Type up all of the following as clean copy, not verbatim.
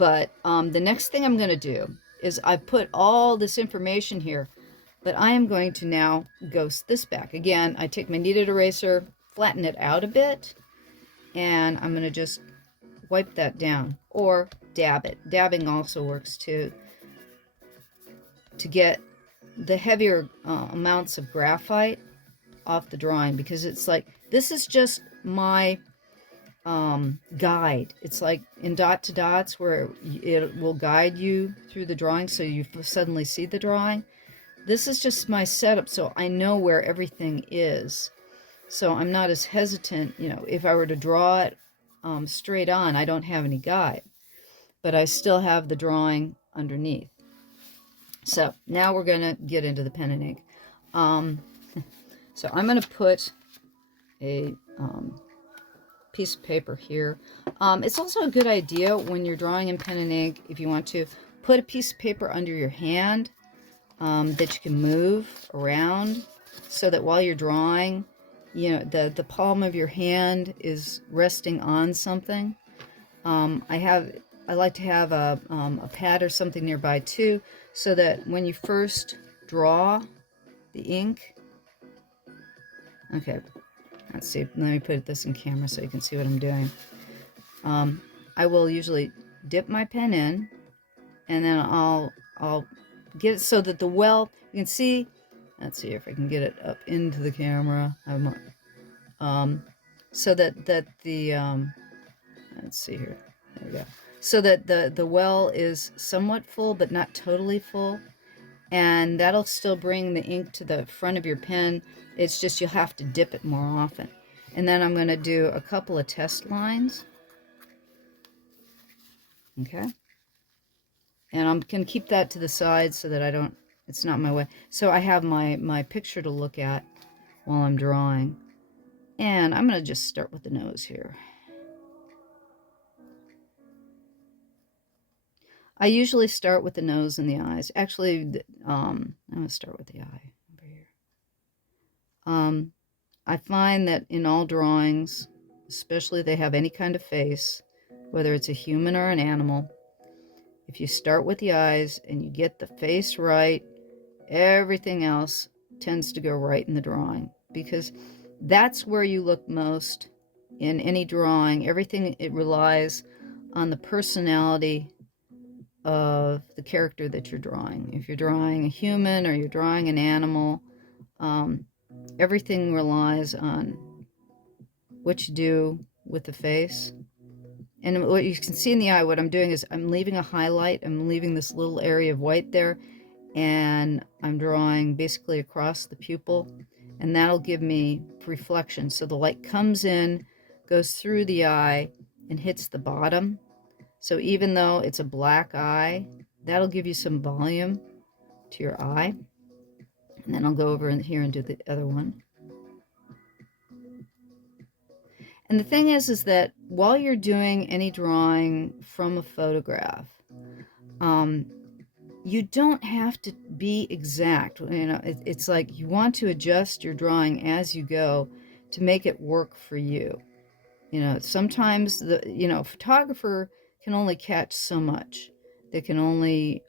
But the next thing I'm going to do is I put all this information here, but I am going to now ghost this back. Again, I take my kneaded eraser, flatten it out a bit, and I'm going to just wipe that down, or dab it. Dabbing also works too, to get the heavier amounts of graphite off the drawing, because it's like, this is just my guide. It's like in dot to dots, where it will guide you through the drawing so you suddenly see the drawing. This is just my setup, so I know where everything is. So I'm not as hesitant, you know, if I were to draw it straight on, I don't have any guide, but I still have the drawing underneath. So now we're going to get into the pen and ink. So I'm going to put a piece of paper here. It's also a good idea when you're drawing in pen and ink, if you want to, put a piece of paper under your hand that you can move around, so that while you're drawing, you know, the palm of your hand is resting on something. I like to have a pad or something nearby too, so that when you first draw the ink, okay, let's see, let me put this in camera so you can see what I'm doing. I will usually dip my pen in, and then I'll get it so that the well, you can see, let's see if I can get it up into the camera. So that the let's see here, there we go. So that the well is somewhat full, but not totally full, and that'll still bring the ink to the front of your pen. It's just you'll have to dip it more often. And then I'm going to do a couple of test lines. Okay. And I'm going to keep that to the side so that I don't, it's not my way. So I have my picture to look at while I'm drawing. And I'm going to just start with the nose here. I usually start with the nose and the eyes. Actually, I'm going to start with the eye over here. I find that in all drawings, especially if they have any kind of face, whether it's a human or an animal, if you start with the eyes and you get the face right, everything else tends to go right in the drawing, because that's where you look most in any drawing. Everything, it relies on the personality of the character that you're drawing. If you're drawing a human or you're drawing an animal, everything relies on what you do with the face. And what you can see in the eye, what I'm doing is I'm leaving a highlight. I'm leaving this little area of white there, and I'm drawing basically across the pupil, and that'll give me reflection. So the light comes in, goes through the eye, and hits the bottom. So even though it's a black eye, that'll give you some volume to your eye. And then I'll go over in here and do the other one. And the thing is that while you're doing any drawing from a photograph, you don't have to be exact. You know, it's like you want to adjust your drawing as you go to make it work for you. You know, sometimes a photographer can only catch so much. They can only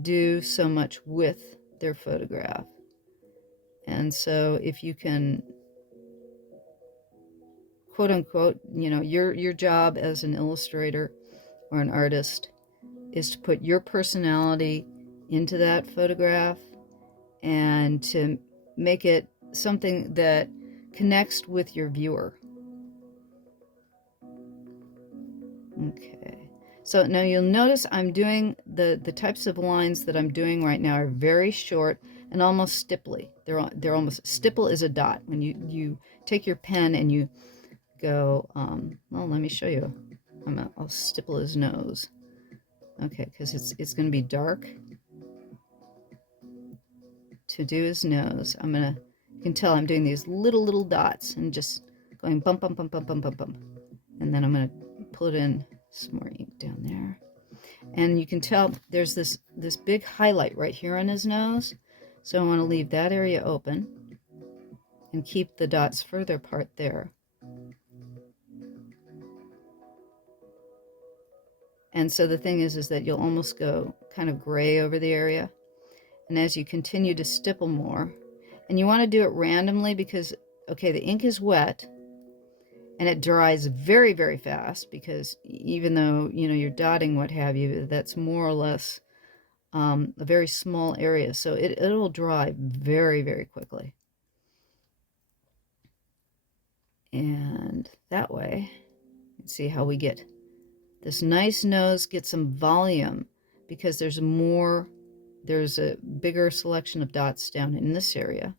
do so much with their photograph. And so if you can, quote unquote, you know, your job as an illustrator or an artist is to put your personality into that photograph and to make it something that connects with your viewer. Okay, so now you'll notice I'm doing the types of lines that I'm doing right now are very short and almost stipply. They're almost, stipple is a dot. When you take your pen and you go, well, let me show you. I'll stipple his nose. Okay, because it's going to be dark to do his nose. You can tell I'm doing these little dots and just going bump, bump, bump, bump, bump, bump, bump. And then I'm going to put in some more ink down there. And you can tell there's this big highlight right here on his nose. So I want to leave that area open and keep the dots further apart there. And so the thing is that you'll almost go kind of gray over the area. And as you continue to stipple more, and you want to do it randomly because, okay, the ink is wet and it dries very, very fast because even though, you know, you're dotting what have you, that's more or less a very small area. So it'll dry very, very quickly. And that way, let's see how we get this nice nose, get some volume because there's a bigger selection of dots down in this area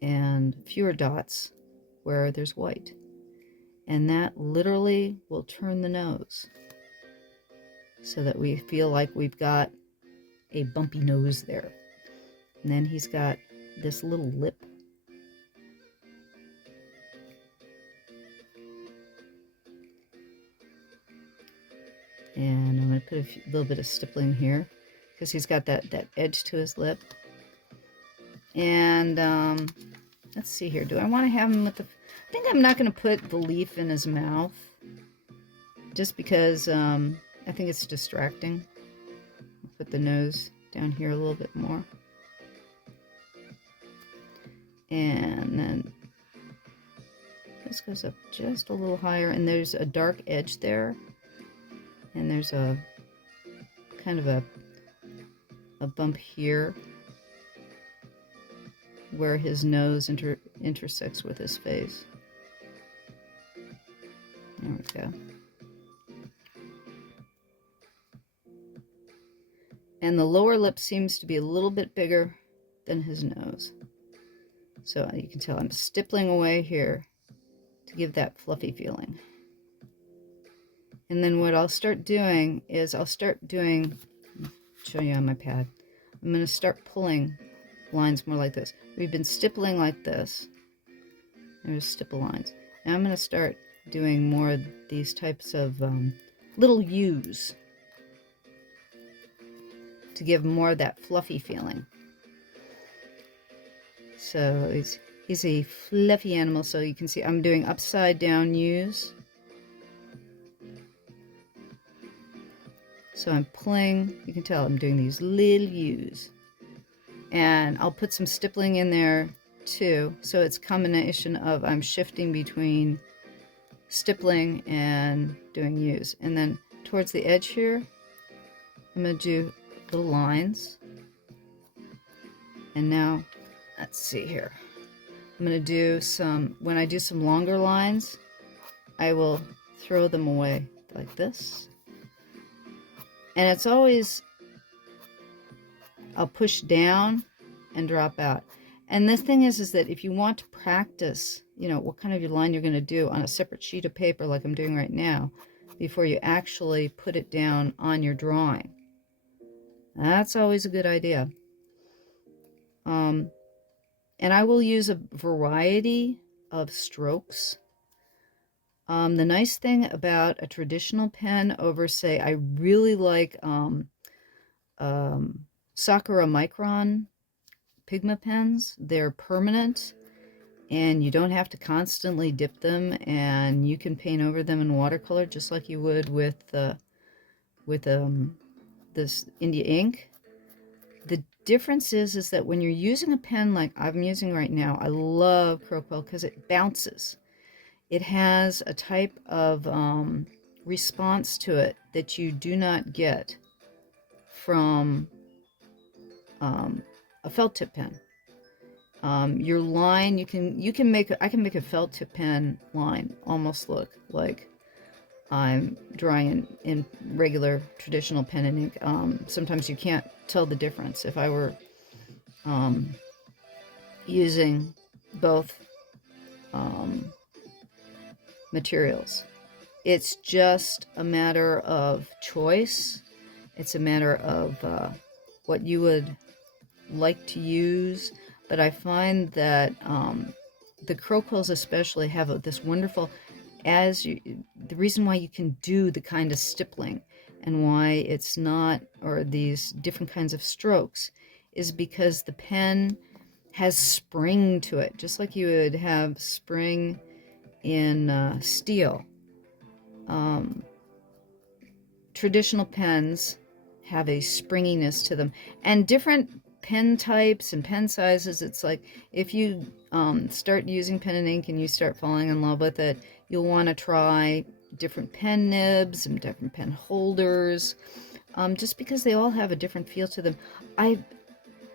and fewer dots where there's white. And that literally will turn the nose so that we feel like we've got a bumpy nose there. And then he's got this little lip. And I'm going to put a little bit of stippling here because he's got that edge to his lip. And let's see here. Do I want to have him with the... I think I'm not going to put the leaf in his mouth just because I think it's distracting. I'll put the nose down here a little bit more. And then this goes up just a little higher, and there's a dark edge there. And there's a kind of a bump here where his nose intersects with his face. There we go. And the lower lip seems to be a little bit bigger than his nose. So you can tell I'm stippling away here to give that fluffy feeling. And then what I'll start doing is I'll show you on my pad. I'm going to start pulling lines more like this. We've been stippling like this. There's stipple lines. Now I'm going to start doing more of these types of little U's to give more of that fluffy feeling. So he's a fluffy animal, so you can see I'm doing upside down U's. So I'm pulling, you can tell I'm doing these little U's. And I'll put some stippling in there too. So it's a combination of I'm shifting between stippling and doing U's. And then towards the edge here, I'm going to do little lines. And now, let's see here. I'm going to do when I do some longer lines, I will throw them away like this. And it's always, I'll push down and drop out. And the thing is that if you want to practice, you know, what kind of line you're going to do on a separate sheet of paper like I'm doing right now, before you actually put it down on your drawing, that's always a good idea. And I will use a variety of strokes. The nice thing about a traditional pen over, say, I really like Sakura Micron Pigma pens. They're permanent, and you don't have to constantly dip them, and you can paint over them in watercolor just like you would with this India ink. The difference is that when you're using a pen like I'm using right now, I love Crowquill because it bounces. It has a type of response to it that you do not get from a felt tip pen. Your line, I can make a felt tip pen line almost look like I'm drawing in regular traditional pen and ink. Sometimes you can't tell the difference. If I were using both materials, it's just a matter of choice. It's a matter of what you would like to use. But I find that the Crowquills especially have this wonderful, the reason why you can do the kind of stippling and why it's not, or these different kinds of strokes, is because the pen has spring to it, just like you would have spring in steel. um, traditional pens have a springiness to them, and different pen types and pen sizes. It's like if you start using pen and ink and you start falling in love with it, you'll want to try different pen nibs and different pen holders, just because they all have a different feel to them.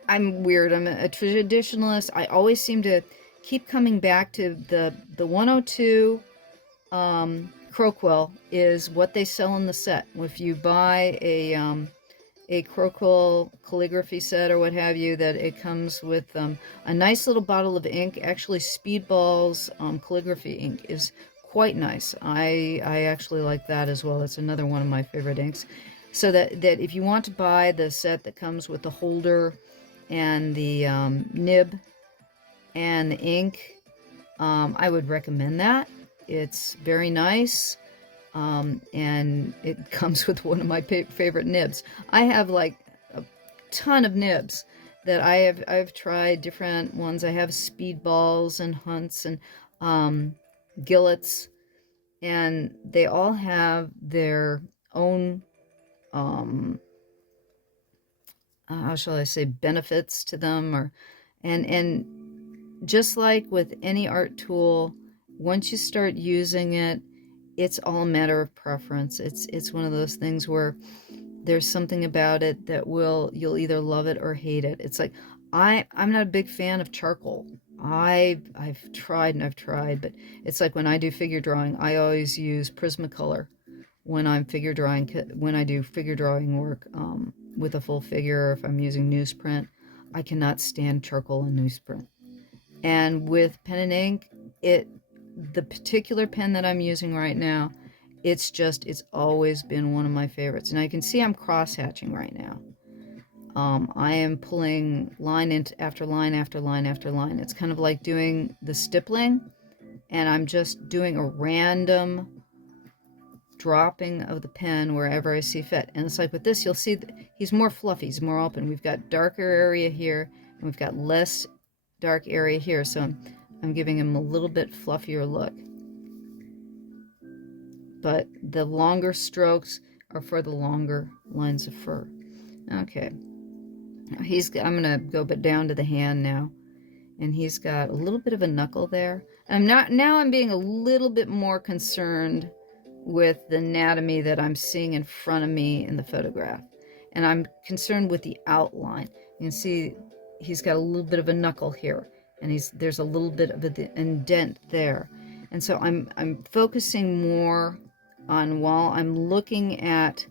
I'm weird. I'm a traditionalist. I always seem to keep coming back to the 102 Crowquill is what they sell in the set. If you buy a Crowquill calligraphy set or what have you, that it comes with a nice little bottle of ink. Actually, Speedball's calligraphy ink is quite nice. I actually like that as well. That's another one of my favorite inks. So that if you want to buy the set that comes with the holder and the nib and the ink, I would recommend that. It's very nice, and it comes with one of my favorite nibs. I have like a ton of nibs that I've tried different ones. I have Speedballs and Hunts and Gillets, and they all have their own how shall I say, benefits to them, or and just like with any art tool, once you start using it, it's all a matter of preference. It's one of those things where there's something about it that you'll either love it or hate it. It's like I'm not a big fan of charcoal. I've tried and I've tried, but it's like when I do figure drawing, I always use Prismacolor when I'm figure drawing, when I do figure drawing work with a full figure, or if I'm using newsprint. I cannot stand charcoal and newsprint. And with pen and ink, the particular pen that I'm using right now, it's always been one of my favorites. And I can see I'm cross-hatching right now. I am pulling line after line after line after line. It's kind of like doing the stippling, and I'm just doing a random dropping of the pen wherever I see fit. And it's like with this, you'll see that he's more fluffy, he's more open. We've got darker area here, and we've got less dark area here, so I'm giving him a little bit fluffier look. But the longer strokes are for the longer lines of fur. Okay, I'm gonna go down to the hand now, and he's got a little bit of a knuckle there. I'm being a little bit more concerned with the anatomy that I'm seeing in front of me in the photograph, and I'm concerned with the outline. You can see he's got a little bit of a knuckle here, and there's a little bit of an indent there, and so I'm focusing more on, while I'm looking at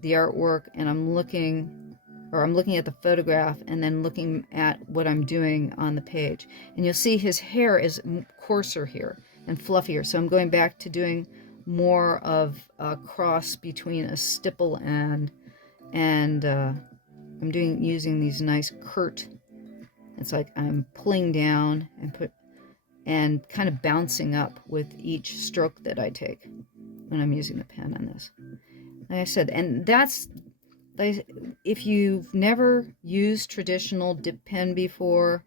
the artwork and I'm looking at the photograph and then looking at what I'm doing on the page. And you'll see his hair is coarser here and fluffier, so I'm going back to doing more of a cross between a stipple and I'm using these nice curt. It's like I'm pulling down and kind of bouncing up with each stroke that I take when I'm using the pen on this. Like I said, and that's, if you've never used traditional dip pen before,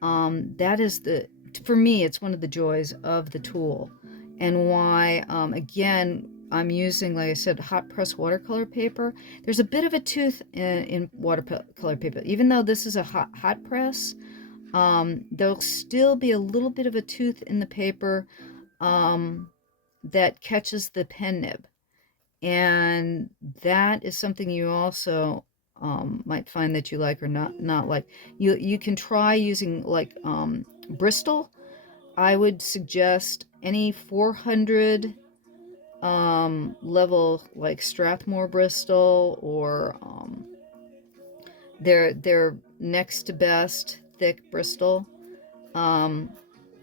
that is for me, it's one of the joys of the tool. And why, again, I'm using, like I said, hot press watercolor paper. There's a bit of a tooth in watercolor paper. Even though this is a hot press, there'll still be a little bit of a tooth in the paper that catches the pen nib. And that is something you also might find that you like or not like. You can try using like Bristol. I would suggest any 400 level, like Strathmore Bristol, or their next to best thick Bristol.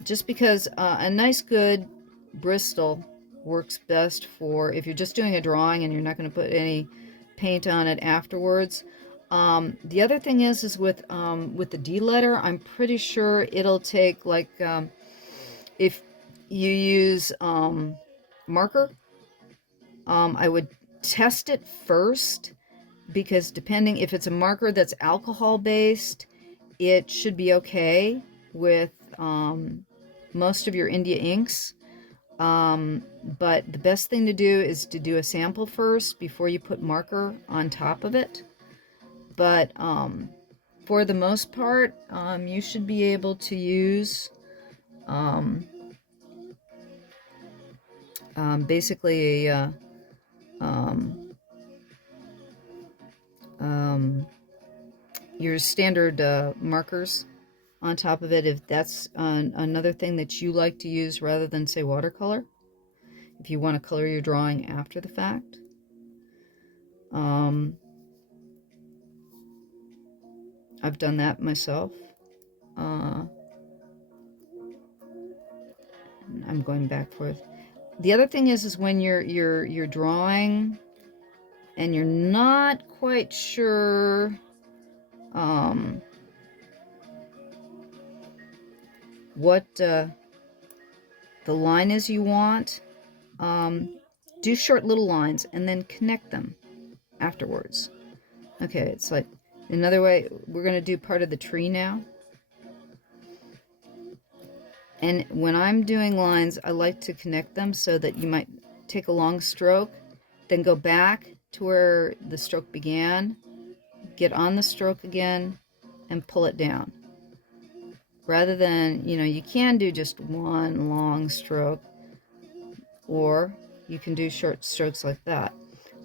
Just because a nice good Bristol works best for if you're just doing a drawing and you're not going to put any paint on it afterwards. The other thing is with the D letter, I'm pretty sure it'll take like if you use marker, I would test it first, because depending if it's a marker that's alcohol based, it should be okay with most of your India inks. But the best thing to do is to do a sample first before you put marker on top of it. But for the most part, you should be able to use basically a your standard markers on top of it, if that's another thing that you like to use rather than, say, watercolor, if you want to color your drawing after the fact. I've done that myself. I'm going back and forth. The other thing is when you're drawing and you're not quite sure what the line is you want, do short little lines and then connect them afterwards. Okay, it's like another way. We're going to do part of the tree now. And when I'm doing lines, I like to connect them so that you might take a long stroke, then go back to where the stroke began, get on the stroke again, and pull it down. Rather than, you can do just one long stroke, or you can do short strokes like that.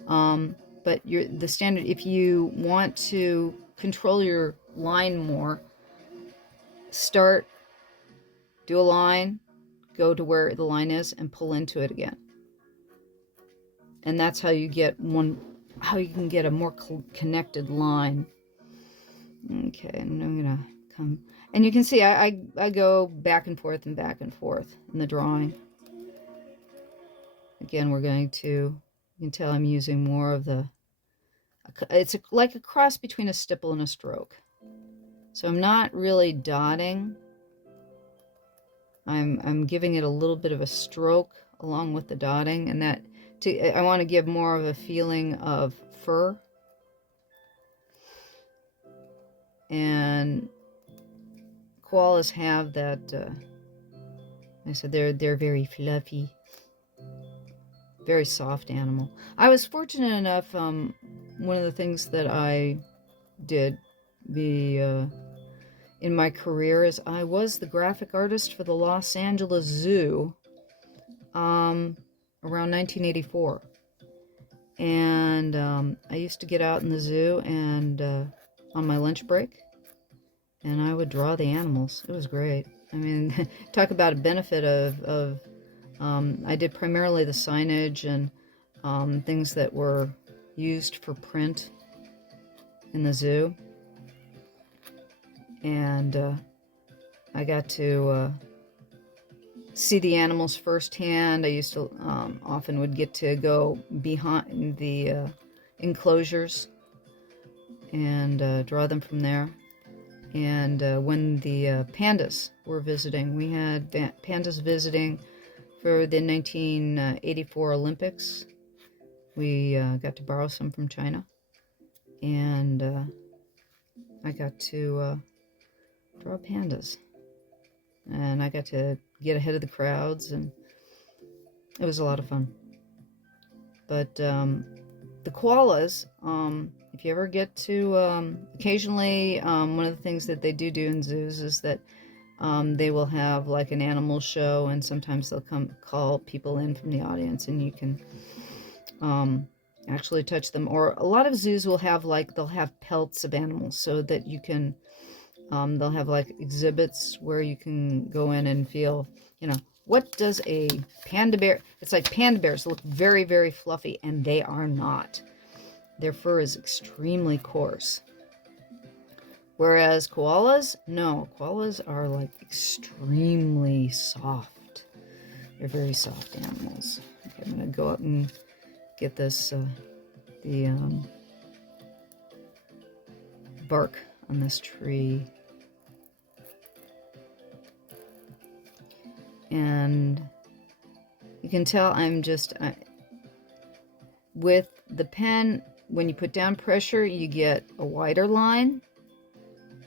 But the standard, if you want to control your line more, do a line, go to where the line is, and pull into it again. And that's how you can get a more connected line. Okay, and I'm gonna come, and you can see I go back and forth in the drawing. Again, you can tell I'm using more of it's like a cross between a stipple and a stroke. So I'm not really dotting. I'm giving it a little bit of a stroke along with the dotting, and I want to give more of a feeling of fur. And koalas have that. I said they're very fluffy, very soft animal. I was fortunate enough. One of the things that I did in my career is I was the graphic artist for the Los Angeles Zoo around 1984. And I used to get out in the zoo and on my lunch break, and I would draw the animals. It was great. I mean, talk about a benefit of I did primarily the signage and things that were used for print in the zoo. And I got to see the animals firsthand. I used to often would get to go behind the enclosures and draw them from there. And when the pandas were visiting, we had pandas visiting for the 1984 Olympics. We got to borrow some from China, and I got to draw pandas, and I got to get ahead of the crowds, and it was a lot of fun. But the koalas, if you ever get to occasionally, one of the things that they do in zoos is that they will have like an animal show, and sometimes they'll call people in from the audience, and you can actually touch them. Or a lot of zoos will have they'll have pelts of animals so that you can they'll have like exhibits where you can go in and feel, what does a panda bear, it's like panda bears look very, very fluffy, and they are not. Their fur is extremely coarse. Whereas koalas, no, koalas are like extremely soft. They're very soft animals. Okay, I'm going to go up and get this, the bark on this tree. And you can tell I'm just, with the pen, when you put down pressure, you get a wider line.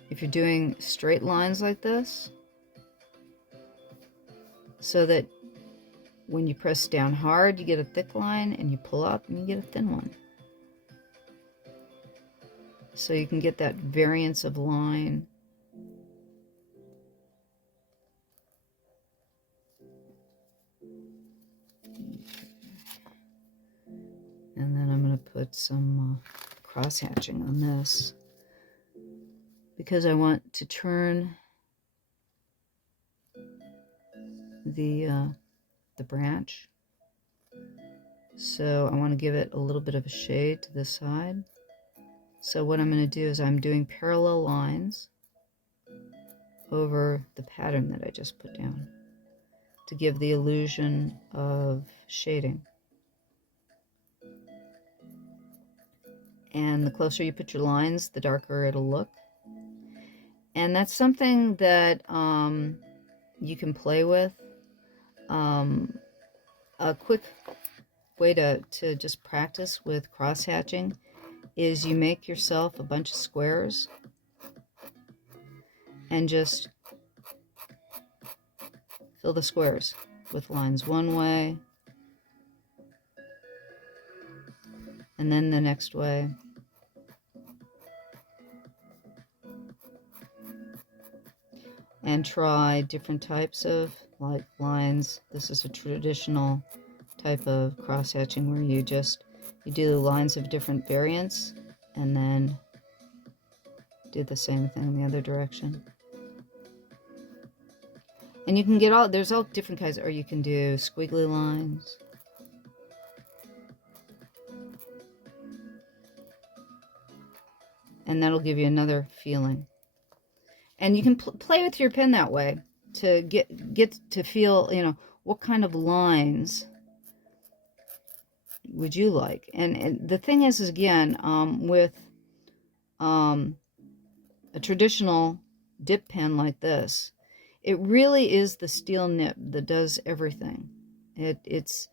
If you're doing straight lines like this, so that when you press down hard, you get a thick line, and you pull up and you get a thin one. So you can get that variance of line. And then I'm going to put some cross hatching on this because I want to turn the branch. So I want to give it a little bit of a shade to this side. So what I'm going to do is I'm doing parallel lines over the pattern that I just put down to give the illusion of shading. And the closer you put your lines, the darker it'll look. And that's something that you can play with. A quick way to just practice with cross hatching is you make yourself a bunch of squares and just fill the squares with lines one way and then the next way. And try different types of lines. This is a traditional type of cross hatching where you do lines of different variants and then do the same thing in the other direction. And you can get there's all different kinds, or you can do squiggly lines. And that'll give you another feeling. And you can play with your pen that way to get to feel, you know, what kind of lines would you like. And the thing is again, with a traditional dip pen like this, it really is the steel nib that does everything. It's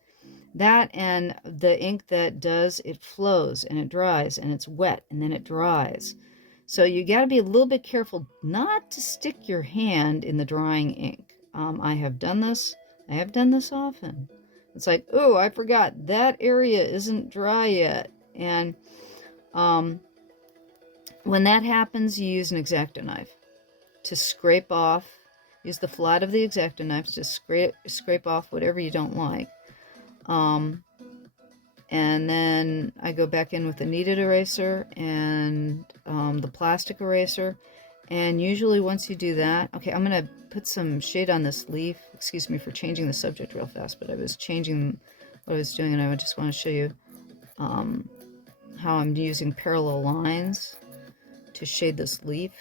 that, and the ink that does, it flows and it dries and it's wet and then it dries. So you got to be a little bit careful not to stick your hand in the drying ink. I have done this. I have done this often. It's like, oh, I forgot that area isn't dry yet. And when that happens, you use an X-Acto knife to scrape off. Use the flat of the X-Acto knife to scrape off whatever you don't like. And then I go back in with the Kneaded eraser and the plastic eraser. And usually once you do that, okay, I'm going to put some shade on this leaf. Excuse me for changing the subject real fast, but I was changing what I was doing, and I just want to show you how I'm using parallel lines to shade this leaf.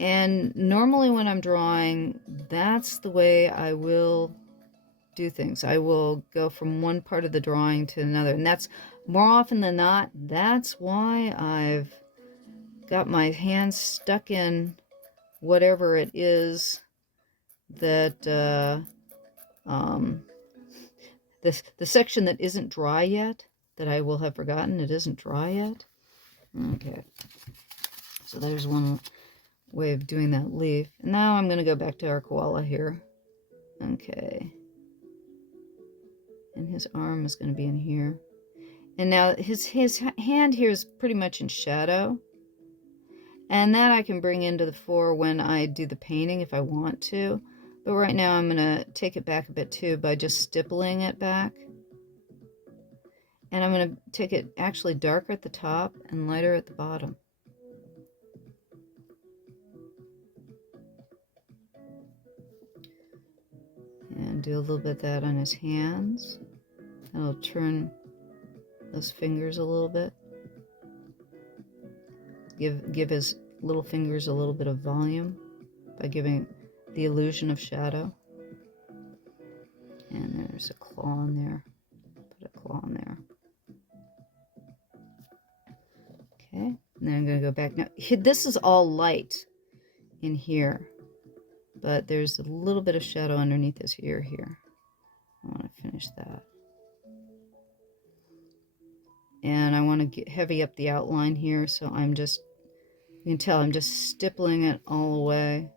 And normally when I'm drawing, that's the way I will do things. I will go from one part of the drawing to another, and that's more often than not, that's why I've got my hands stuck in whatever it is that the section that isn't dry yet, that I will have forgotten it isn't dry yet. Okay, so there's one way of doing that leaf. And now I'm going to go back to our koala here. Okay, and his arm is going to be in here. And now his hand here is pretty much in shadow. And that I can bring into the fore when I do the painting if I want to. But right now I'm going to take it back a bit too by just stippling it back. And I'm going to take it actually darker at the top and lighter at the bottom. And do a little bit of that on his hands. And I'll turn those fingers a little bit. Give his little fingers a little bit of volume by giving the illusion of shadow. And there's a claw in there. Put a claw in there. Okay, and then I'm going to go back. Now, this is all light in here, but there's a little bit of shadow underneath his ear here. I want to finish that. And I want to heavy up the outline here, so I'm just, you can tell I'm just stippling it all the way.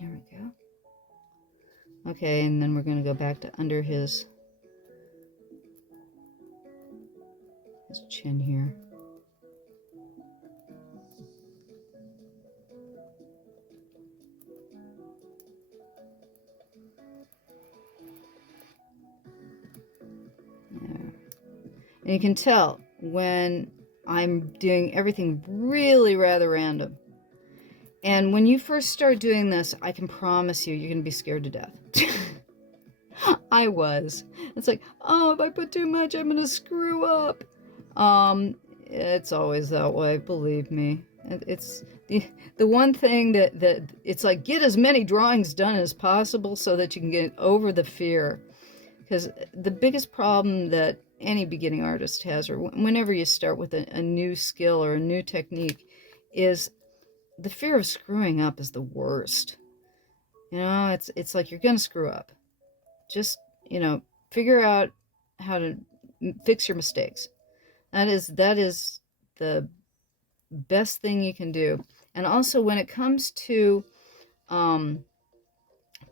There we go. Okay, and then we're going to go back to under his chin here. There. And you can tell when I'm doing everything really rather random. And when you first start doing this, I can promise you, you're going to be scared to death. I was. It's like, oh, if I put too much, I'm going to screw up. It's always that way, believe me. It's the one thing that it's like, get as many drawings done as possible so that you can get over the fear. Because the biggest problem that any beginning artist has, or whenever you start with a new skill or a new technique, is the fear of screwing up is the worst. You know, it's like you're going to screw up. Just, you know, figure out how to fix your mistakes. That is the best thing you can do. And also when it comes to pen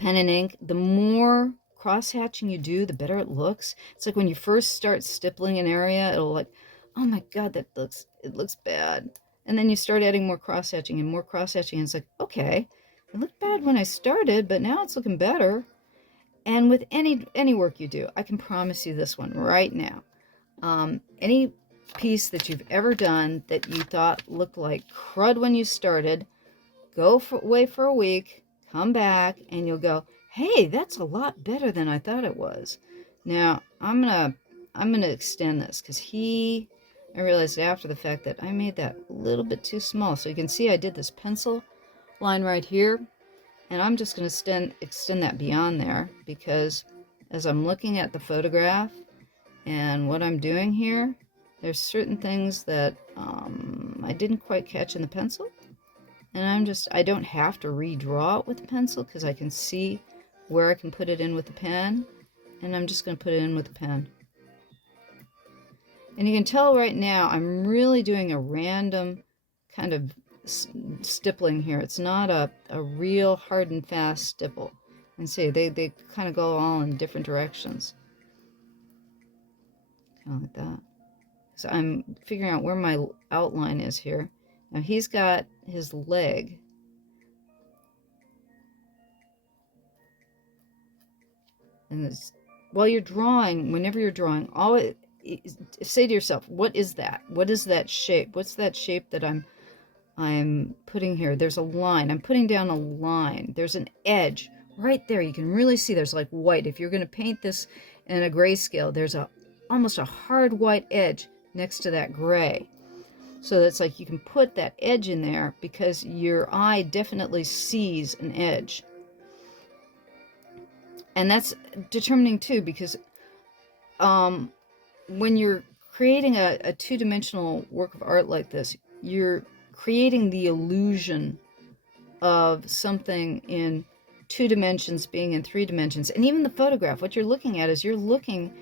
and ink, the more cross-hatching you do, the better it looks. It's like when you first start stippling an area, it'll like, oh my god, it looks bad. And then you start adding more cross-hatching and more cross-hatching, and it's like, okay, it looked bad when I started, but now it's looking better. And with any work you do, I can promise you this one right now. Any piece that you've ever done that you thought looked like crud when you started, go away for a week, come back, and you'll go, hey, that's a lot better than I thought it was. Now, I'm gonna extend this because I realized after the fact that I made that a little bit too small. So you can see I did this pencil line right here, and I'm just gonna extend that beyond there, because as I'm looking at the photograph and what I'm doing here, there's certain things that I didn't quite catch in the pencil. And I don't have to redraw it with the pencil because I can see where I can put it in with the pen. And I'm just going to put it in with the pen. And you can tell right now I'm really doing a random kind of stippling here. It's not a real hard and fast stipple. And see, they kind of go all in different directions. Kind of like that. So I'm figuring out where my outline is here. Now he's got his leg. And this, while you're drawing, whenever you're drawing, always say to yourself, what is that? What is that shape? What's that shape that I'm putting here? There's a line. I'm putting down a line. There's an edge right there. You can really see there's like white. If you're going to paint this in a grayscale, there's almost a hard white edge next to that gray. So that's like you can put that edge in there because your eye definitely sees an edge. And that's determining too, because when you're creating a two-dimensional work of art like this, you're creating the illusion of something in 2 dimensions being in 3 dimensions. And even the photograph, what you're looking at is you're looking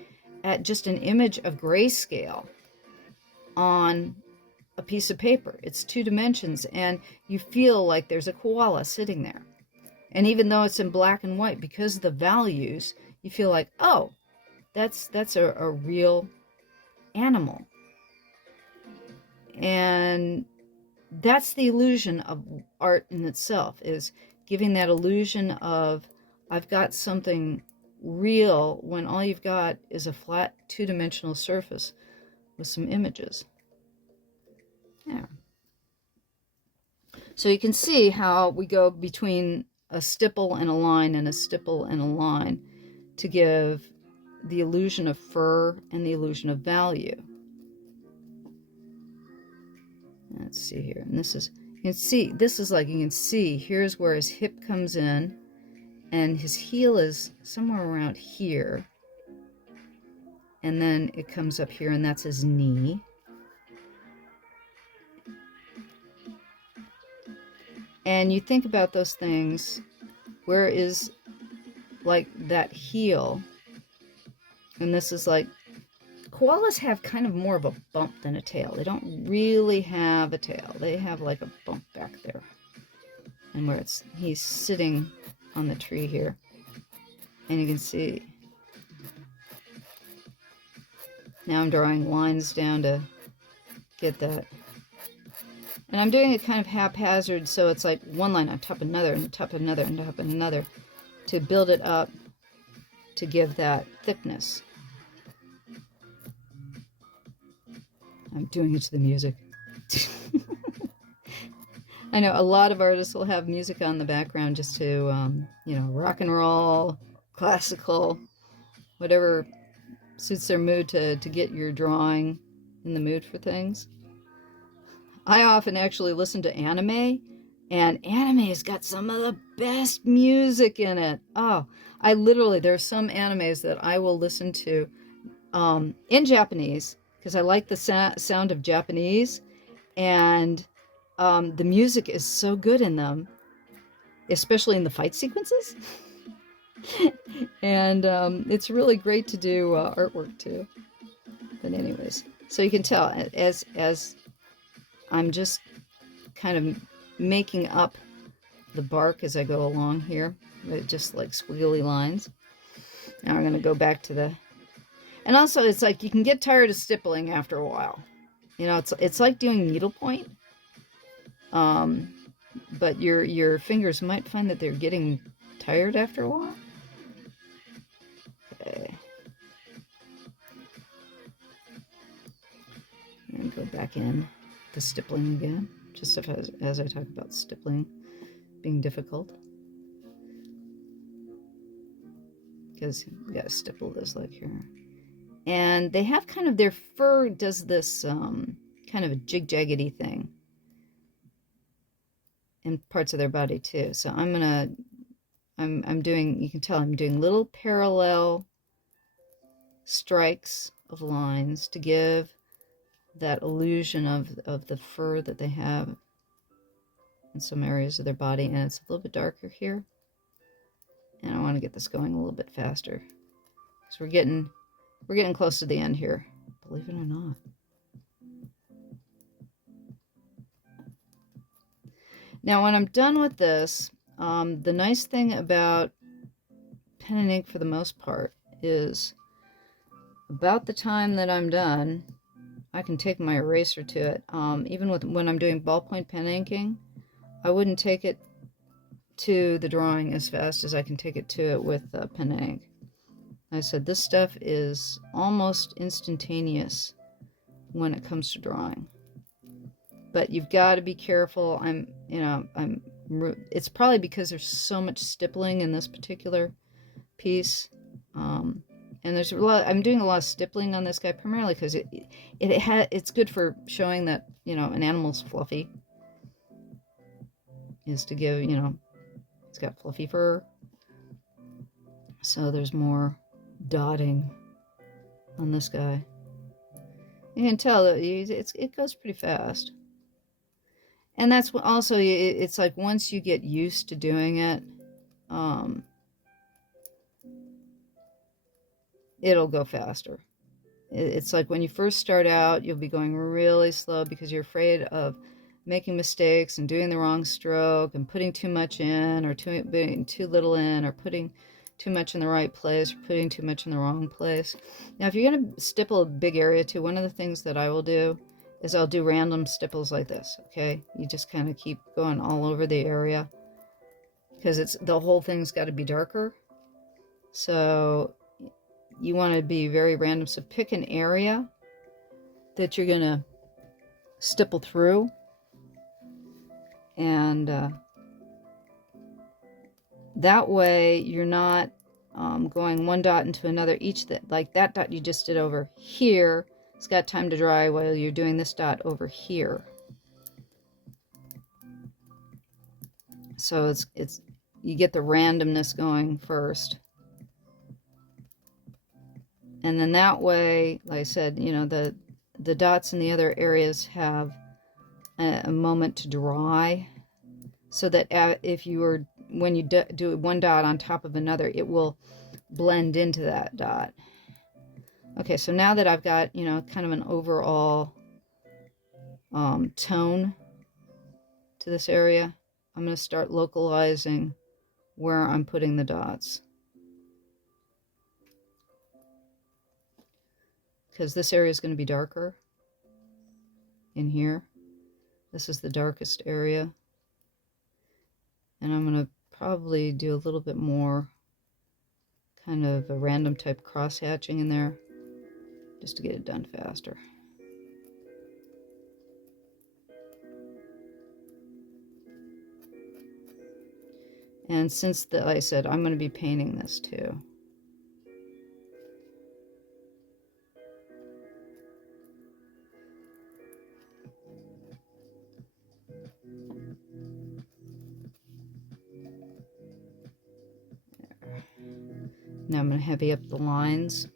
at just an image of grayscale on a piece of paper. It's 2 dimensions, and you feel like there's a koala sitting there. And even though it's in black and white, because of the values, you feel like, oh, that's a real animal. And that's the illusion of art in itself, is giving that illusion of I've got something real when all you've got is a flat 2-dimensional surface with some images. Yeah. So you can see how we go between a stipple and a line and a stipple and a line to give the illusion of fur and the illusion of value. Let's see here. And this is, you can see, this is like, you can see, here's where his hip comes in, and his heel is somewhere around here. And then it comes up here, and that's his knee. And you think about those things, where is like that heel? And this is like, koalas have kind of more of a bump than a tail. They don't really have a tail. They have like a bump back there. and where he's sitting on the tree here. And you can see, now I'm drawing lines down to get that. And I'm doing it kind of haphazard, so it's like one line on top of another, and top of another, and top of another, to build it up to give that thickness. I'm doing it to the music. I know a lot of artists will have music on the background just to, you know, rock and roll, classical, whatever suits their mood to get your drawing in the mood for things. I often actually listen to anime, and anime has got some of the best music in it. Oh, there's some animes that I will listen to in Japanese, because I like the sound of Japanese, and the music is so good in them, especially in the fight sequences. And it's really great to do artwork too. But anyways, so you can tell as I'm just kind of making up the bark as I go along here, with just like squiggly lines. Now I'm going to go back to the... And also, it's like you can get tired of stippling after a while. You know, it's like doing needlepoint. But your fingers might find that they're getting tired after a while. Okay. And go back in the stippling again, just as I talk about stippling being difficult. Because you gotta stipple this like here. And they have kind of, their fur does this kind of a jig-jaggedy thing in parts of their body too. So I'm doing, you can tell I'm doing little parallel strikes of lines to give that illusion of the fur that they have in some areas of their body. And it's a little bit darker here. And I want to get this going a little bit faster, because we're getting close to the end here, believe it or not. Now, when I'm done with this, the nice thing about pen and ink for the most part is about the time that I'm done, I can take my eraser to it. Even when I'm doing ballpoint pen inking, I wouldn't take it to the drawing as fast as I can take it to it with pen and ink. I said this stuff is almost instantaneous when it comes to drawing. But you've got to be careful. It's probably because there's so much stippling in this particular piece. And there's a lot, I'm doing a lot of stippling on this guy primarily because it's good for showing that, you know, an animal's fluffy. Is to give, you know, it's got fluffy fur. So there's more dotting on this guy. You can tell that it goes pretty fast. And that's what also, it's like once you get used to doing it, it'll go faster. It's like when you first start out, you'll be going really slow because you're afraid of making mistakes and doing the wrong stroke and putting too much in, or putting too little in, or putting too much in the right place, or putting too much in the wrong place. Now, if you're going to stipple a big area too, one of the things that I will do is I'll do random stipples like this, okay? You just kind of keep going all over the area because the whole thing's got to be darker. So you want to be very random. So pick an area that you're going to stipple through, and that way you're not going one dot into another. Like that dot you just did over here, it's got time to dry while you're doing this dot over here. So you get the randomness going first. And then that way, like I said, you know, the dots in the other areas have a moment to dry, so that when you do one dot on top of another, it will blend into that dot. Okay, so now that I've got, you know, kind of an overall tone to this area, I'm going to start localizing where I'm putting the dots. Because this area is going to be darker in here. This is the darkest area. And I'm going to probably do a little bit more kind of a random type cross hatching in there just to get it done faster. And since like I said, I'm going to be painting this too. There. Now I'm going to heavy up the lines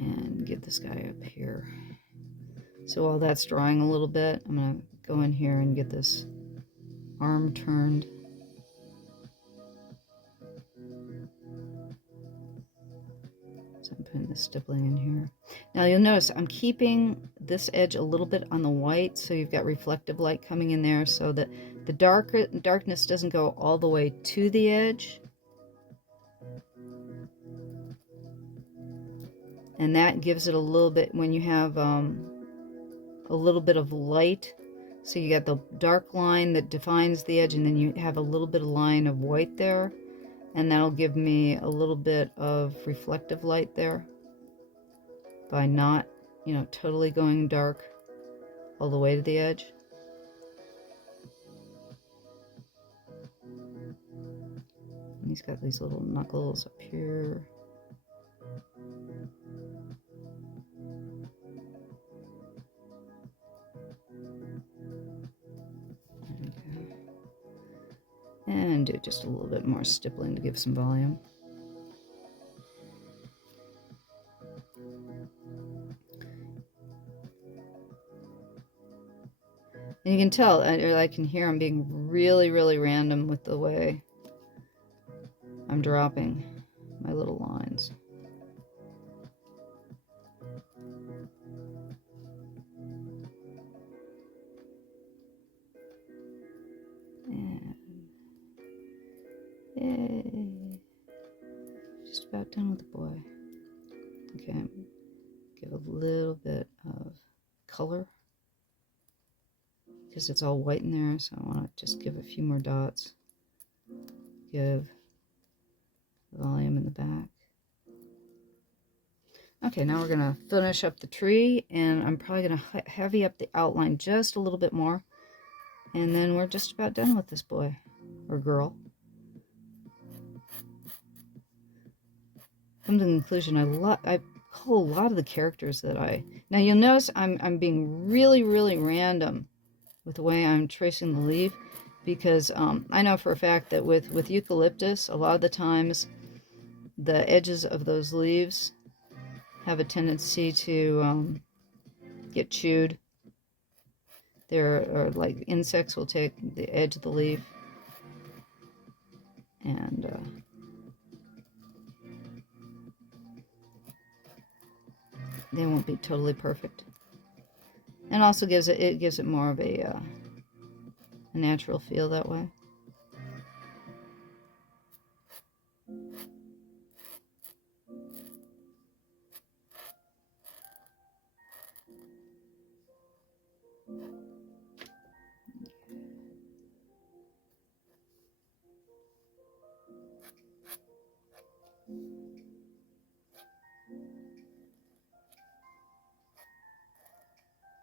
and get this guy up here. So while that's drying a little bit, I'm going to go in here and get this arm turned. So I'm putting the stippling in here. Now you'll notice I'm keeping this edge a little bit on the white, so you've got reflective light coming in there so that the darkness doesn't go all the way to the edge. And that gives it a little bit, when you have a little bit of light. So you got the dark line that defines the edge, and then you have a little bit of line of white there. And that'll give me a little bit of reflective light there by not, you know, totally going dark all the way to the edge. And he's got these little knuckles up here. Okay. And do just a little bit more stippling to give some volume. And you can tell, I can hear I'm being really, really random with the way I'm dropping my little lines. And yay! Just about done with the boy. Okay, give a little bit of color, because it's all white in there, so I want to just give a few more dots. Give volume in the back. Okay, now we're going to finish up the tree, and I'm probably going to heavy up the outline just a little bit more, and then we're just about done with this boy or girl. Come to the conclusion, I call a lot of the characters that now you'll notice I'm being really, really random with the way I'm tracing the leaf, because I know for a fact that with eucalyptus, a lot of the times the edges of those leaves have a tendency to get chewed. Or like insects will take the edge of the leaf and they won't be totally perfect. And also gives it more of a natural feel that way.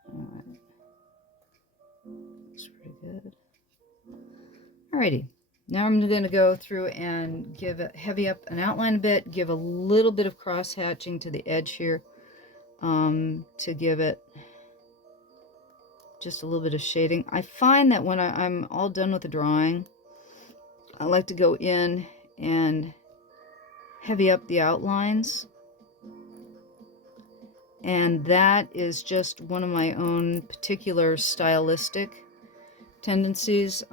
Alright. Looks pretty good. Alrighty. Now I'm going to go through and heavy up an outline a bit, give a little bit of cross hatching to the edge here to give it just a little bit of shading. I find that when I'm all done with the drawing, I like to go in and heavy up the outlines. And that is just one of my own particular stylistic tendencies.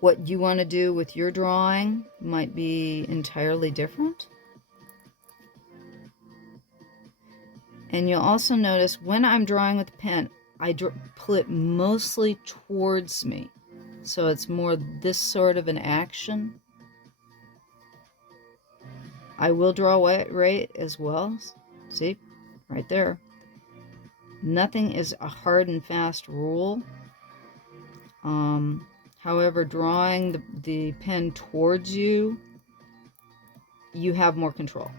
What you want to do with your drawing might be entirely different. And you'll also notice when I'm drawing with the pen, I pull it mostly towards me. So it's more this sort of an action. I will draw right as well. See, right there. Nothing is a hard and fast rule. However, drawing the pen towards you, you have more control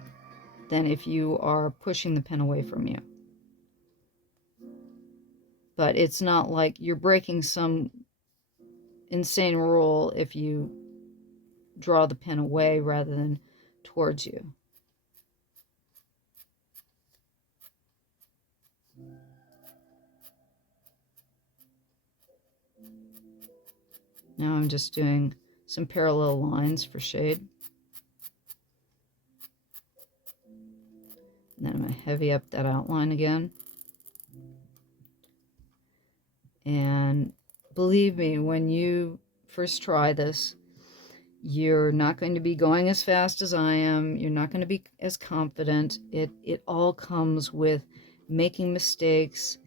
than if you are pushing the pen away from you. But it's not like you're breaking some insane rule if you draw the pen away rather than towards you. Now I'm just doing some parallel lines for shade. And then I'm going to heavy up that outline again. And believe me, when you first try this, you're not going to be going as fast as I am. You're not going to be as confident. It all comes with making mistakes.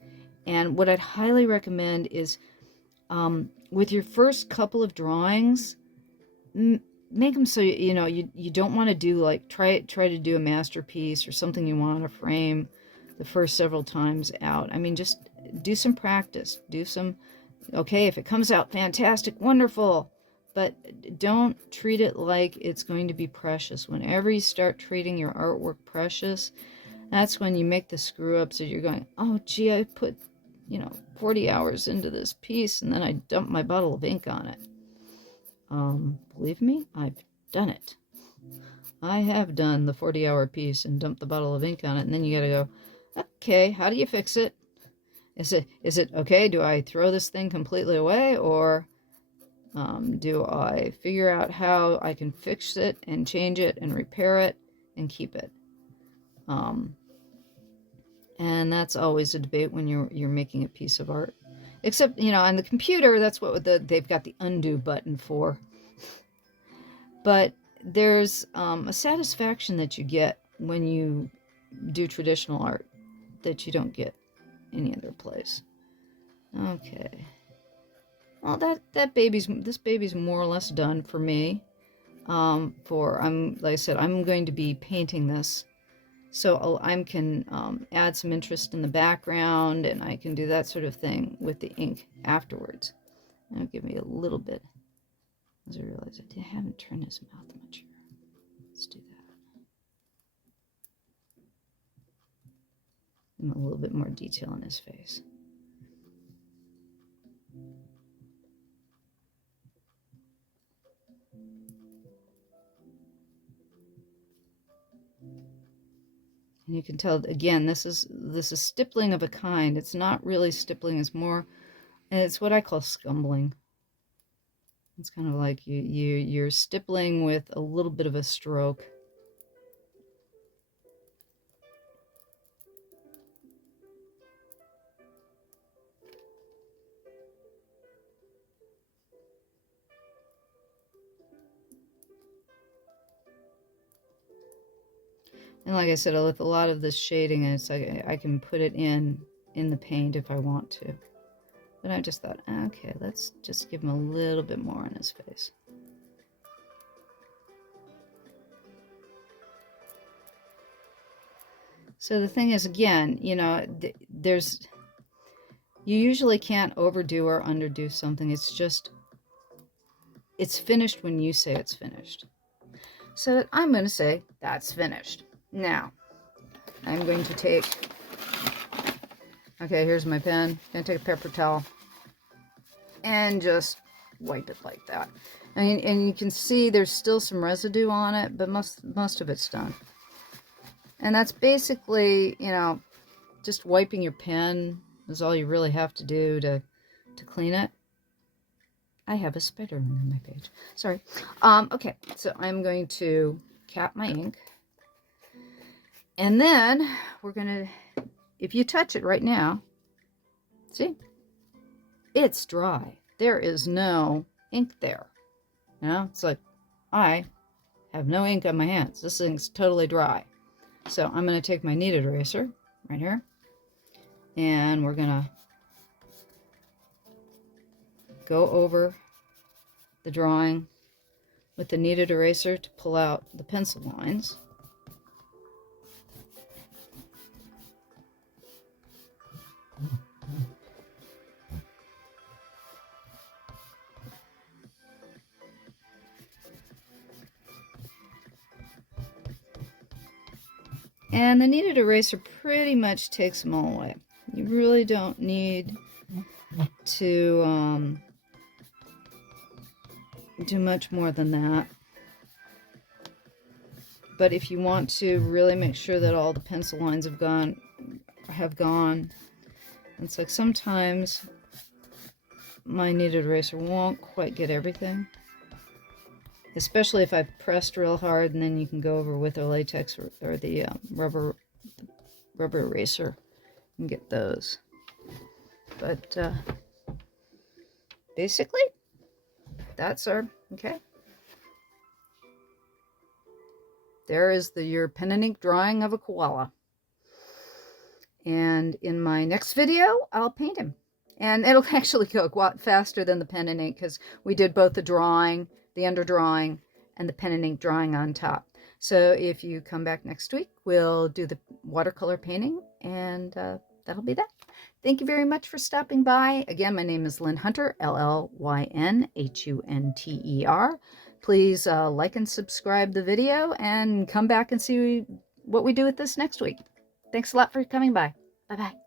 And what I'd highly recommend is with your first couple of drawings, make them so you don't want to do like try to do a masterpiece or something you want to frame the first several times out. I mean, just do some practice. Do some, okay, if it comes out fantastic, wonderful, but don't treat it like it's going to be precious. Whenever you start treating your artwork precious, that's when you make the screw up. So you're going, oh gee, I put 40 hours into this piece and then I dumped my bottle of ink on it. Believe me, I've done it. I have done the 40-hour piece and dumped the bottle of ink on it, and then you gotta go, okay, how do you fix it? Is it okay? Do I throw this thing completely away, or do I figure out how I can fix it and change it and repair it and keep it? And that's always a debate when you're making a piece of art. Except, on the computer, that's what they've got the undo button for. But there's a satisfaction that you get when you do traditional art that you don't get any other place. Okay. Well, this baby's more or less done for me. Like I said, I'm going to be painting this. So I can add some interest in the background, and I can do that sort of thing with the ink afterwards. That'll give me a little bit, as I realize I haven't turned his mouth much here. Let's do that. And a little bit more detail in his face. And you can tell, again, this is stippling of a kind. It's not really stippling, it's more, and it's what I call scumbling. It's kind of like you're stippling with a little bit of a stroke. And like I said, with a lot of this shading, it's like I can put it in the paint if I want to. But I just thought, okay, let's just give him a little bit more on his face. So the thing is, again, you usually can't overdo or underdo something. It's finished when you say it's finished. So I'm going to say that's finished. Now, I'm going to take, okay, here's my pen. I'm going to take a paper towel and just wipe it like that. And you can see there's still some residue on it, but most of it's done. And that's basically, just wiping your pen is all you really have to do to clean it. I have a spider on my page. Sorry. Okay, so I'm going to cap my ink. And then we're going to, if you touch it right now, see? It's dry. There is no ink there. It's like, I have no ink on my hands. This thing's totally dry. So I'm going to take my Kneaded eraser right here. And we're going to go over the drawing with the kneaded eraser to pull out the pencil lines. And the kneaded eraser pretty much takes them all away. You really don't need to do much more than that. But if you want to really make sure that all the pencil lines have gone, it's like sometimes my kneaded eraser won't quite get everything. Especially if I've pressed real hard, and then you can go over with a latex or the rubber eraser and get those. But basically, that's our, okay. There is your pen and ink drawing of a koala. And in my next video, I'll paint him. And it'll actually go a lot faster than the pen and ink, because we did both the drawing, the underdrawing, and the pen and ink drawing on top. So if you come back next week, we'll do the watercolor painting, and that'll be that. Thank you very much for stopping by. Again, my name is Llyn Hunter, Llynhunter. Please like and subscribe the video, and come back and see what we do with this next week. Thanks a lot for coming by. Bye-bye.